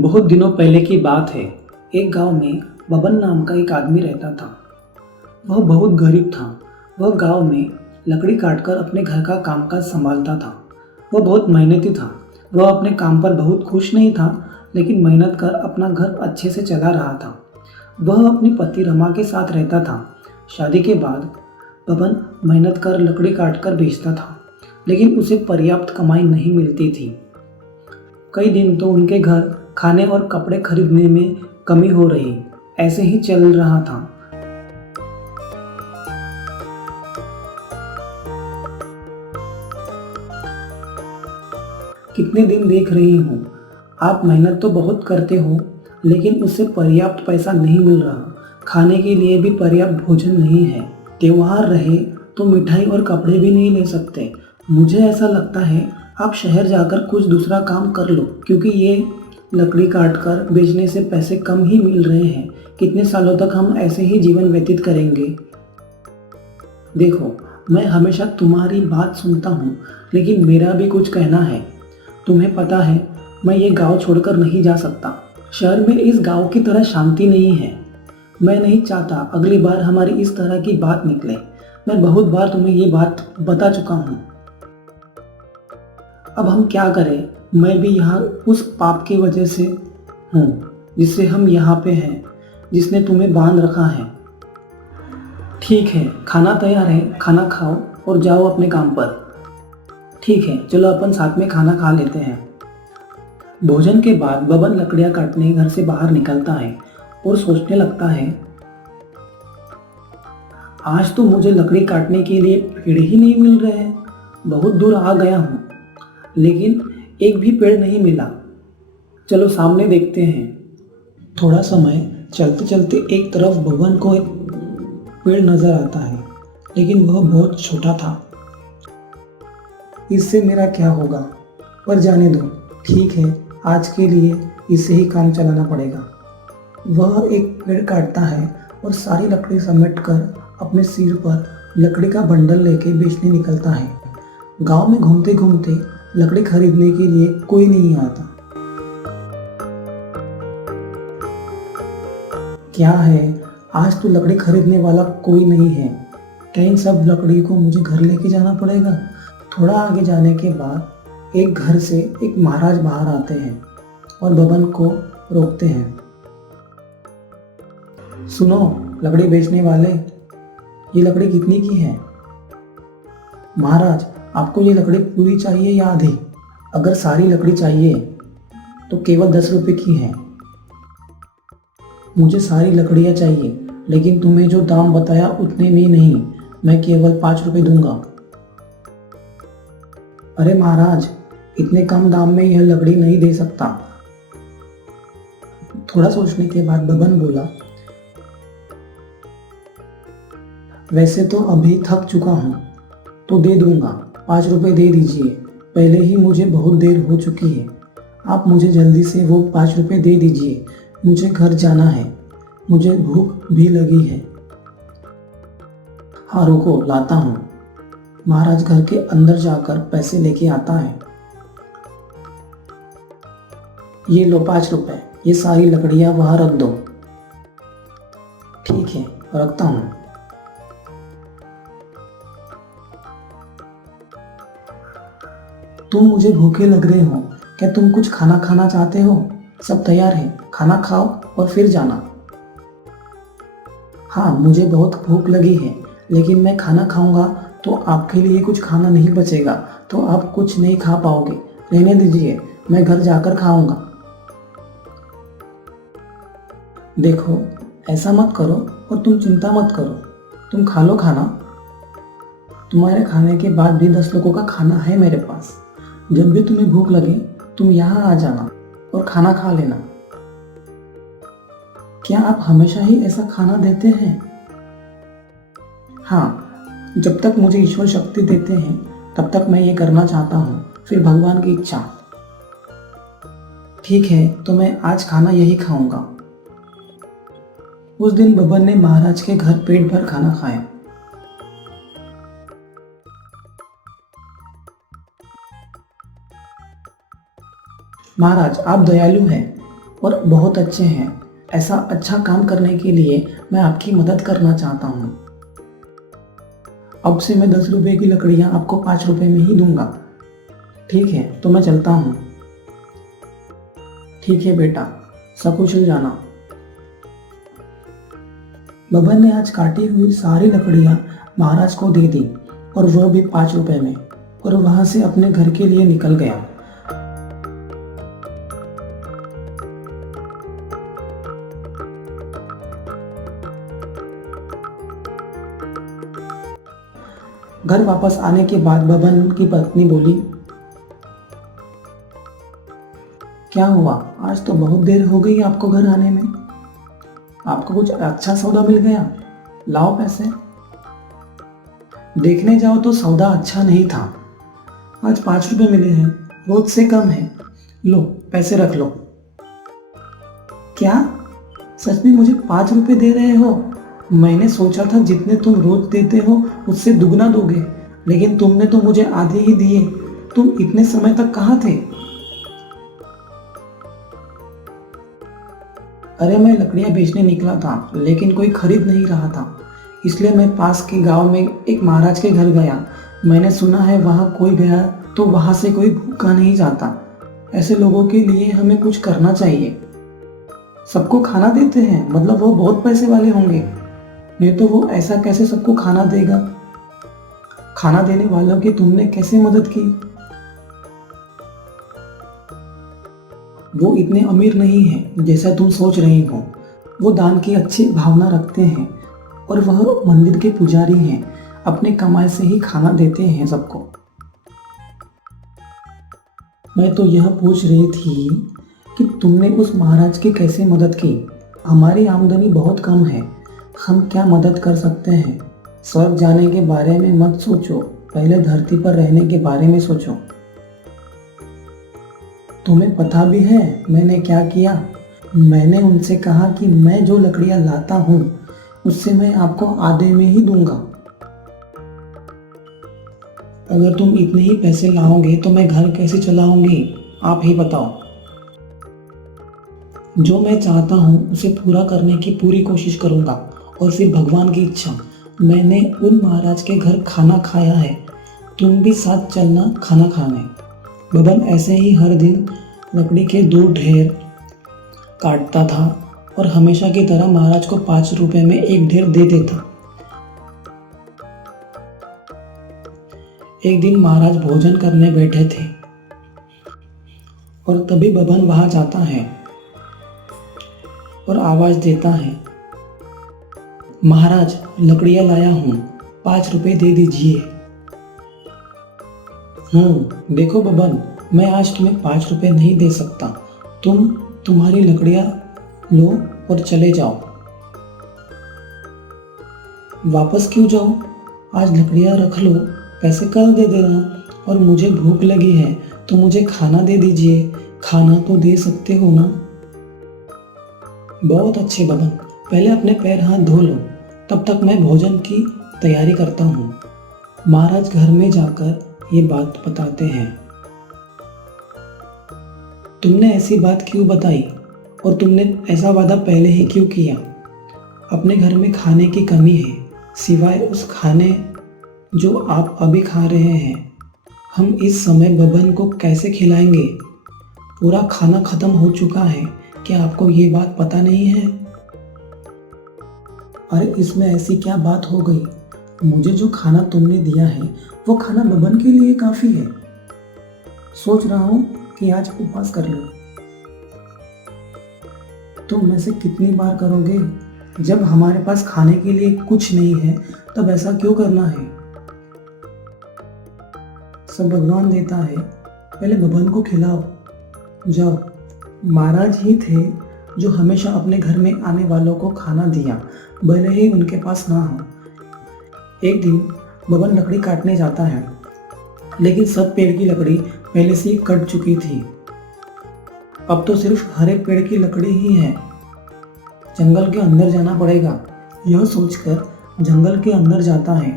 बहुत दिनों पहले की बात है। एक गांव में बबन नाम का एक आदमी रहता था। वह बहुत गरीब था। वह गांव में लकड़ी काटकर अपने घर का कामकाज संभालता था। वह बहुत मेहनती था। वह अपने काम पर बहुत खुश नहीं था, लेकिन मेहनत कर अपना घर अच्छे से चला रहा था। वह अपनी पत्नी रमा के साथ रहता था। शादी के बाद बबन मेहनत कर लकड़ी काटकर बेचता था, लेकिन उसे पर्याप्त कमाई नहीं मिलती थी। कई दिन तो उनके घर खाने और कपड़े खरीदने में कमी हो रही। ऐसे ही चल रहा था। कितने दिन देख रही हूँ, आप मेहनत तो बहुत करते हो, लेकिन उससे पर्याप्त पैसा नहीं मिल रहा। खाने के लिए भी पर्याप्त भोजन नहीं है। त्योहार रहे तो मिठाई और कपड़े भी नहीं ले सकते। मुझे ऐसा लगता है आप शहर जाकर कुछ दूसरा काम कर लो, क्योंकि ये लकड़ी काटकर बेचने से पैसे कम ही मिल रहे हैं। कितने सालों तक हम ऐसे ही जीवन व्यतीत करेंगे। देखो, मैं हमेशा तुम्हारी बात सुनता हूँ, लेकिन मेरा भी कुछ कहना है। तुम्हें पता है, मैं ये गांव छोड़कर नहीं जा सकता। शहर में इस गांव की तरह शांति नहीं है। मैं नहीं चाहता अगली बार हमारी इस तरह की बात निकले। मैं बहुत बार तुम्हें ये बात बता चुका हूँ। अब हम क्या करें? मैं भी यहाँ उस पाप की वजह से हूँ जिससे हम यहाँ पे हैं, जिसने तुम्हें बांध रखा है। ठीक है, खाना तैयार है, खाना खाओ और जाओ अपने काम पर। ठीक है, चलो अपन साथ में खाना खा लेते हैं। भोजन के बाद बबन लकड़ियाँ काटने घर से बाहर निकलता है और सोचने लगता है, आज तो मुझे लकड़ी काटने के लिए पेड़ ही नहीं मिल रहे हैं। बहुत दूर आ गया हूँ, लेकिन एक भी पेड़ नहीं मिला। चलो सामने देखते हैं। थोड़ा समय चलते चलते एक तरफ बबन को एक पेड़ नजर आता है, लेकिन वह बहुत छोटा था। इससे मेरा क्या होगा, पर जाने दो। ठीक है, आज के लिए इससे ही काम चलाना पड़ेगा। वह एक पेड़ काटता है और सारी लकड़ी समेटकर अपने सिर पर लकड़ी का बंडल लेके बेचने निकलता है। गांव में घूमते घूमते लकड़ी खरीदने के लिए कोई नहीं आता। क्या है, आज तो लकड़ी खरीदने वाला कोई नहीं है। क्या इन सब लकड़ी को मुझे घर लेके जाना पड़ेगा? थोड़ा आगे जाने के बाद एक घर से एक महाराज बाहर आते हैं और बबन को रोकते हैं। सुनो लकड़ी बेचने वाले, ये लकड़ी कितने की है? महाराज, आपको ये लकड़ी पूरी चाहिए या आधी? अगर सारी लकड़ी चाहिए तो केवल 10 रुपए की है। मुझे सारी लकड़ियाँ चाहिए, लेकिन तुम्हें जो दाम बताया उतने में नहीं। मैं केवल 5 रुपए दूंगा। अरे महाराज, इतने कम दाम में यह लकड़ी नहीं दे सकता। थोड़ा सोचने के बाद बबन बोला, वैसे तो अभी थक चुका हूँ तो दे दूंगा। 5 रुपए दे दीजिए। पहले ही मुझे बहुत देर हो चुकी है। आप मुझे जल्दी से वो 5 रुपए दे दीजिए। मुझे घर जाना है, मुझे भूख भी लगी है। हाँ रुको, लाता हूँ। महाराज घर के अंदर जाकर पैसे लेके आता है। ये लो 5 रुपए, ये सारी लकड़ियां वहां रख दो। ठीक है, रखता हूँ। तुम मुझे भूखे लग रहे हो, क्या तुम कुछ खाना खाना चाहते हो? सब तैयार है, खाना खाओ और फिर जाना। हाँ, मुझे बहुत भूख लगी है, लेकिन मैं खाना खाऊंगा तो आपके लिए कुछ खाना नहीं बचेगा, तो आप कुछ नहीं खा पाओगे। रहने दीजिए, मैं घर जाकर खाऊंगा। देखो, ऐसा मत करो और तुम चिंता मत करो। तुम खा लो खाना। तुम्हारे खाने के बाद भी 10 लोगों का खाना है मेरे पास। जब भी तुम्हें भूख लगे तुम यहाँ आ जाना और खाना खा लेना। क्या आप हमेशा ही ऐसा खाना देते हैं? हाँ, जब तक मुझे ईश्वर शक्ति देते हैं तब तक मैं ये करना चाहता हूँ, फिर भगवान की इच्छा। ठीक है, तो मैं आज खाना यही खाऊंगा। उस दिन बबन ने महाराज के घर पेट भर खाना खाया। महाराज, आप दयालु हैं। और बहुत अच्छे हैं। ऐसा अच्छा काम करने के लिए मैं आपकी मदद करना चाहता हूँ। अब से मैं 10 रुपए की लकड़ियाँ आपको 5 रुपए में ही दूंगा। ठीक है, तो मैं चलता हूँ। ठीक है बेटा, सकुशल जाना। बबन ने आज काटी हुई सारी लकड़ियाँ महाराज को दे दी और वह भी 5 रुपए में, और वहां से अपने घर के लिए निकल गया। घर वापस आने के बाद बबन की पत्नी बोली, क्या हुआ, आज तो बहुत देर हो गई आपको घर आने में। आपको कुछ अच्छा सौदा मिल गया? लाओ पैसे। देखने जाओ तो सौदा अच्छा नहीं था। आज 5 रुपए मिले हैं, रोज से कम है। लो, पैसे रख लो। क्या सच में मुझे 5 रुपए दे रहे हो? मैंने सोचा था जितने तुम रोज देते हो उससे दुगना दोगे, लेकिन तुमने तो मुझे आधे ही दिए। तुम इतने समय तक कहाँ थे? अरे मैं लकड़ियां बेचने निकला था, लेकिन कोई खरीद नहीं रहा था, इसलिए मैं पास के गांव में एक महाराज के घर गया। मैंने सुना है वहां कोई गया तो वहां से कोई भूखा नहीं जाता। ऐसे लोगों के लिए हमें कुछ करना चाहिए। सबको खाना देते हैं, मतलब वो बहुत पैसे वाले होंगे। नहीं तो वो ऐसा कैसे सबको खाना देगा? खाना देने वालों की तुमने कैसे मदद की? वो इतने अमीर नहीं है जैसा तुम सोच रही हो। वो दान की अच्छी भावना रखते हैं और वह मंदिर के पुजारी हैं। अपने कमाई से ही खाना देते हैं सबको। मैं तो यह पूछ रही थी कि तुमने उस महाराज की कैसे मदद की? हमारी आमदनी बहुत कम है, हम क्या मदद कर सकते हैं? स्वर्ग जाने के बारे में मत सोचो, पहले धरती पर रहने के बारे में सोचो। तुम्हें पता भी है मैंने क्या किया? मैंने उनसे कहा कि मैं जो लकड़ियां लाता हूँ उससे मैं आपको आधे में ही दूंगा। अगर तुम इतने ही पैसे लाओगे तो मैं घर कैसे चलाऊंगी, आप ही बताओ। जो मैं चाहता हूँ उसे पूरा करने की पूरी कोशिश करूंगा, और फिर भगवान की इच्छा। मैंने उन महाराज के घर खाना खाया है, तुम भी साथ चलना खाना खाने। बबन ऐसे ही हर दिन लकड़ी के 2 ढेर काटता था और हमेशा की तरह महाराज को 5 रुपए में एक ढेर दे देता। एक दिन महाराज भोजन करने बैठे थे और तभी बबन वहां जाता है और आवाज देता है, महाराज लकड़ियां लाया हूँ, 5 रुपए दे दीजिए। देखो बबन, मैं आज तुम्हें 5 रुपए नहीं दे सकता। तुम्हारी लकड़ियां लो और चले जाओ। वापस क्यों जाओ? आज लकड़ियां रख लो, पैसे कल दे देना। और मुझे भूख लगी है तो मुझे खाना दे दीजिए। खाना तो दे सकते हो ना? बहुत अच्छे बबन, पहले अपने पैर हाथ धो लो, तब तक मैं भोजन की तैयारी करता हूँ। महाराज घर में जाकर ये बात बताते हैं। तुमने ऐसी बात क्यों बताई, और तुमने ऐसा वादा पहले ही क्यों किया? अपने घर में खाने की कमी है, सिवाय उस खाने जो आप अभी खा रहे हैं। हम इस समय बबन को कैसे खिलाएंगे? पूरा खाना खत्म हो चुका है, क्या आपको ये बात पता नहीं है? अरे इसमें ऐसी क्या बात हो गई? मुझे जो खाना तुमने दिया है वो खाना बबन के लिए काफी है। सोच रहा हूँ कि आज उपवास कर लो। तुम में से कितनी बार करोगे? जब हमारे पास खाने के लिए कुछ नहीं है तब ऐसा क्यों करना है? सब भगवान देता है, पहले बबन को खिलाओ। जाओ। महाराज ही थे जो हमेशा अपने घर में आने वालों को खाना दिया, भले ही उनके पास ना हो। एक दिन बबन लकड़ी काटने जाता है, लेकिन सब पेड़ की लकड़ी पहले से ही कट चुकी थी। अब तो सिर्फ हरे पेड़ की लकड़ी ही है। जंगल के अंदर जाना पड़ेगा। यह सोचकर जंगल के अंदर जाता है।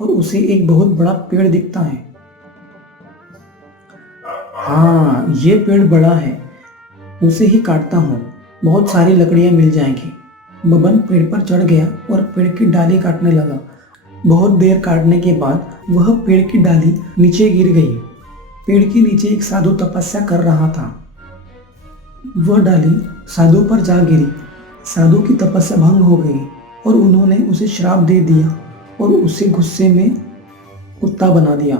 और उसे एक बहुत बड़ा पेड़ दिखता है। हाँ, ये पेड़ बड़ा है, उसे ही काटता हूँ, बहुत सारी लकड़ियाँ मिल जाएंगी। बबन पेड़ पर चढ़ गया और पेड़ की डाली काटने लगा। बहुत देर काटने के बाद वह पेड़ की डाली नीचे गिर गई। पेड़ के नीचे एक साधु तपस्या कर रहा था। वह डाली साधु पर जा गिरी। साधु की तपस्या भंग हो गई और उन्होंने उसे श्राप दे दिया और उसे गुस्से में कुत्ता बना दिया।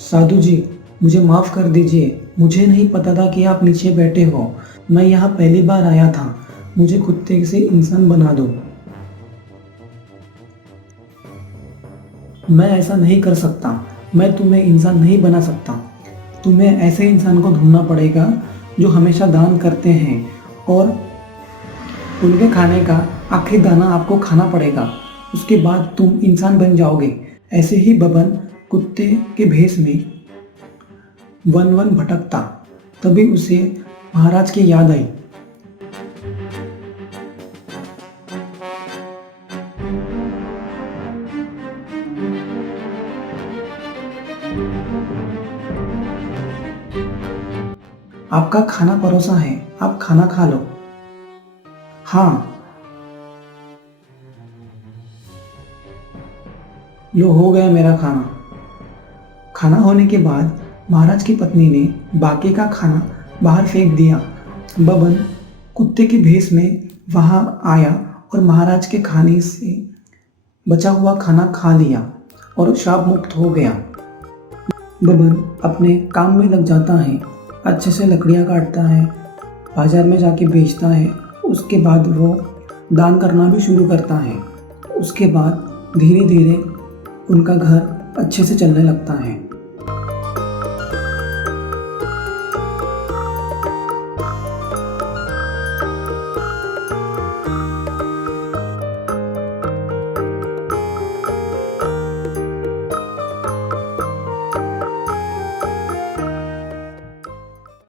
साधु जी, मुझे माफ कर दीजिए, मुझे नहीं पता था कि आप नीचे बैठे हो। मैं यहाँ पहली बार आया था, मुझे कुत्ते से इंसान बना दो। मैं ऐसा नहीं कर सकता, मैं तुम्हें इंसान नहीं बना सकता। तुम्हें ऐसे इंसान को ढूंढना पड़ेगा जो हमेशा दान करते हैं और उनके खाने का आखिरी दाना आपको खाना पड़ेगा। उसके बाद तुम इंसान बन जाओगे। ऐसे ही बबन कुत्ते के भेष में वन वन भटकता। तभी उसे महाराज की याद आई। आपका खाना परोसा है, आप खाना खा लो। हाँ, लो हो गया मेरा खाना। खाना होने के बाद महाराज की पत्नी ने बाकी का खाना बाहर फेंक दिया। बबन कुत्ते के भेष में वहां आया और महाराज के खाने से बचा हुआ खाना खा लिया और श्राप मुक्त हो गया। बबन अपने काम में लग जाता है, अच्छे से लकड़ियाँ काटता है, बाजार में जाके बेचता है। उसके बाद वो दान करना भी शुरू करता है। उसके बाद धीरे धीरे उनका घर अच्छे से चलने लगता है।